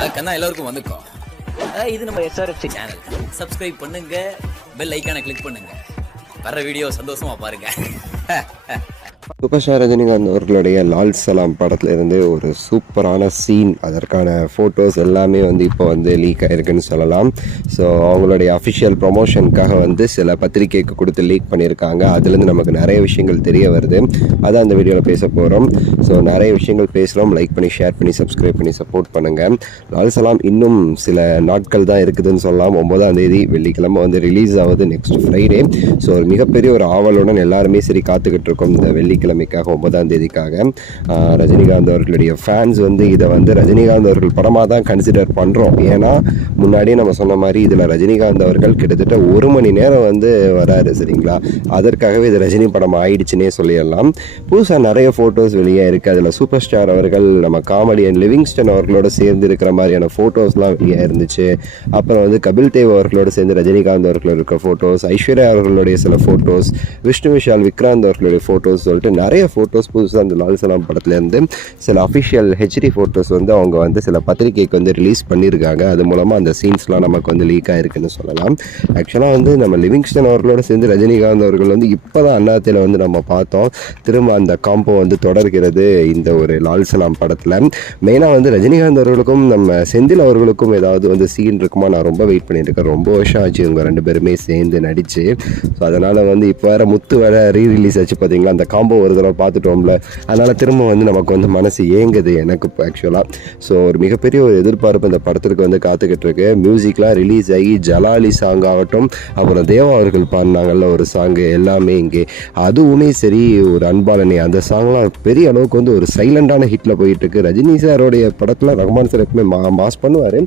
அதுக்கு எல்லாருக்கும் வந்துக்கும். இது நம்ம SRFC சேனல். சப்ஸ்கிரைப் பண்ணுங்க, பெல் ஐக்கானை கிளிக் பண்ணுங்க. வர வீடியோ சந்தோஷமா பாருங்க. சூப்பர் ஸ்டார் ரஜினிகாந்த் அவர்களுடைய லால் சலாம் படத்துல இருந்து ஒரு சூப்பரான சீன், அதற்கான ஃபோட்டோஸ் எல்லாமே இப்போ லீக் ஆயிருக்குன்னு சொல்லலாம். ஸோ அவங்களுடைய அஃபிஷியல் ப்ரொமோஷனுக்காக சில பத்திரிகைக்கு கொடுத்து லீக் பண்ணியிருக்காங்க. அதுலேருந்து நமக்கு நிறைய விஷயங்கள் தெரிய வருது. அதான் அந்த வீடியோவில் பேச போகிறோம். ஸோ நிறைய விஷயங்கள் பேசுகிறோம். லைக் பண்ணி, ஷேர் பண்ணி, சப்ஸ்கிரைப் பண்ணி சப்போர்ட் பண்ணுங்கள். லால் சலாம் இன்னும் சில நாட்கள் தான் இருக்குதுன்னு சொல்லலாம். 9ஆம் தேதி வெள்ளிக்கிழமை ரிலீஸ் ஆகுது, நெக்ஸ்ட் ஃப்ரைடே. ஸோ ஒரு மிகப்பெரிய ஒரு ஆவலுடன் எல்லாருமே சரி காத்துக்கிட்டு இருக்கோம் இந்த வெள்ளிக்கிழமைக்காக, 9ஆம் தேதிக்காக. ரஜினிகாந்த் அவர்களுடைய ஃபேன்ஸ் இதை ரஜினிகாந்த் அவர்கள் படமாக தான் கன்சிடர் பண்ணுறோம். ஏன்னா முன்னாடியே நம்ம சொன்ன மாதிரி இதில் ரஜினிகாந்த் அவர்கள் கிட்டத்தட்ட 1 மணி நேரம் வராரு, சரிங்களா? அதற்காகவே இது ரஜினி படம் ஆயிடுச்சுன்னே சொல்லிடலாம். புதுசாக நிறைய ஃபோட்டோஸ் வெளியே இருக்குது. அதில் சூப்பர் ஸ்டார் அவர்கள், நம்ம காமெடியன் லிவிங்ஸ்டன் அவர்களோட சேர்ந்து இருக்கிற மாதிரியான ஃபோட்டோஸ்லாம் வெளியே இருந்துச்சு. அப்புறம் கபில் தேவ் அவர்களோட சேர்ந்து ரஜினிகாந்த் அவர்களோட இருக்கிற ஃபோட்டோஸ், ஐஸ்வர்யா அவர்களுடைய சில ஃபோட்டோஸ், விஷ்ணு விஷால், விக்ராந்த் அவர்களுடைய ஃபோட்டோஸ் சொல்லிட்டு நிறைய ஃபோட்டோஸ் புதுசாக அந்த லால் சலாம் படத்துலேருந்து சில அஃபிஷியல் HD ஃபோட்டோஸ் அவங்க சில பத்திரிகைக்கு ரிலீஸ் பண்ணியிருக்காங்க. அது மூலமாக அந்த சீன்ஸ்லாம் நமக்கு லீக் ஆகிருக்குன்னு சொல்லலாம். ஆக்சுவலாக நம்ம லிவிங்ஸ்டன் அவர்களோட சேர்ந்து ரஜினிகாந்த் அவர்கள் இப்போ தான் அண்ணாத்தையில் நம்ம பார்த்தோம். திரும்ப அந்த காம்போ தொடர்கிறது இந்த ஒரு லால் சலாம் படத்தில். மெயினாக ரஜினிகாந்த் அவர்களுக்கும் நம்ம செந்தில் அவர்களுக்கும் ஏதாவது சீன் இருக்குமா, நான் ரொம்ப வெயிட் பண்ணிட்டு இருக்கேன். ரொம்ப வருஷம் ஆச்சு இவங்க 2 பேருமே சேர்ந்து நடிச்சு. ஸோ அதனால் இப்போ வேறு முத்து வேறு ரீரிலீஸ் ஆச்சு பார்த்தீங்களா, அந்த காம்போ ஒரு தடவை பார்த்துட்டோம்ல. அதனால் திரும்ப நமக்கு மனசு ஏங்குது எனக்கு ஆக்சுவலாக. ஸோ ஒரு மிகப்பெரிய ஒரு எதிர்பார்ப்பு இந்த படத்திற்கு காத்துக்கிட்டு இருக்கு. மியூசிக்லாம் ரிலீஸ் ஆகி ஜலாலி சாங் ஆகட்டும், அப்புறம் தேவா அவர்கள் பாடினாங்கல்ல ஒரு சாங்கு, எல்லாமே இங்கே அதுவுமே சரி. ஒரு அன்பாலனி அந்த சாங்லாம் பெரிய அளவுக்கு ஒரு சைலண்டான ஹிட்டில் போயிட்டு இருக்கு. ரஜினி சாரோடைய படத்தில் ரஹ்மான் சார் எப்பவுமே மாஸ் பண்ணுவார்.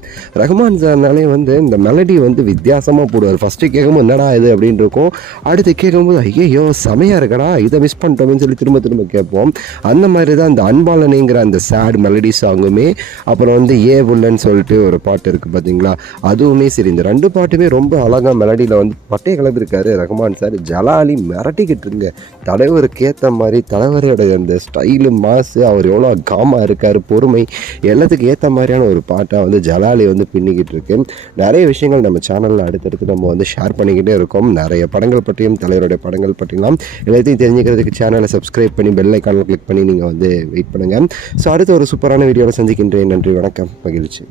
ரஹ்மான் சார்னாலே இந்த மெலடி வித்தியாசமாக போடுவார். ஃபஸ்ட்டு கேட்கும்போது என்னடா இது அப்படின்னு இருக்கும், அடுத்து கேட்கும்போது ஐயோ செமையாக இருக்கடா, இதை மிஸ் பண்ணிட்டோம்னு சொல்லி திரும்ப திரும்ப கேட்போம். அந்த மாதிரி தான் அந்த அன்பாலனிங்கிற அந்த சேட் மெலடி சாங்குமே, அப்புறம் ஏ புல்லன்னு சொல்லிட்டு ஒரு பாட்டு இருக்குது பார்த்தீங்களா, அதுவுமே சரி. இந்த 2 பாட்டுமே ரொம்ப அழகாக மெலடியில் பட்டையை கலந்துருக்காரு ரஹ்மான் சார். ஜலாலி மிரட்டிக்கிட்டு இருங்க, தலைவருக்கு ஏற்ற மாதிரி தலைவரோட அந்த ஸ்டைலு, மாசு, அவர் எவ்வளோ காமாக இருக்கார், பொறுமை, எல்லாத்துக்கும் ஏற்ற மாதிரியான ஒரு பாட்டாக ஜலாலி பின்னிக்கிட்டு இருக்கு. நிறைய விஷயங்கள் நம்ம சேனலில் அடுத்தடுத்து நம்ம ஷேர் பண்ணிக்கிட்டே இருக்கோம். நிறைய படங்கள் பற்றியும் தலைவருடைய படங்கள் பற்றிலாம் எல்லாத்தையும் தெரிஞ்சுக்கிறதுக்கு சேனலை சப்ஸ்கிரைப் பண்ணி பெல் ஐக்கானில் கிளிக் பண்ணி நீங்கள் வெயிட் பண்ணுங்கள். ஸோ அடுத்து ஒரு சூப்பரான வீடியோவில் சந்திக்கின்றேன். நன்றி, வணக்கம், மகிழ்ச்சி.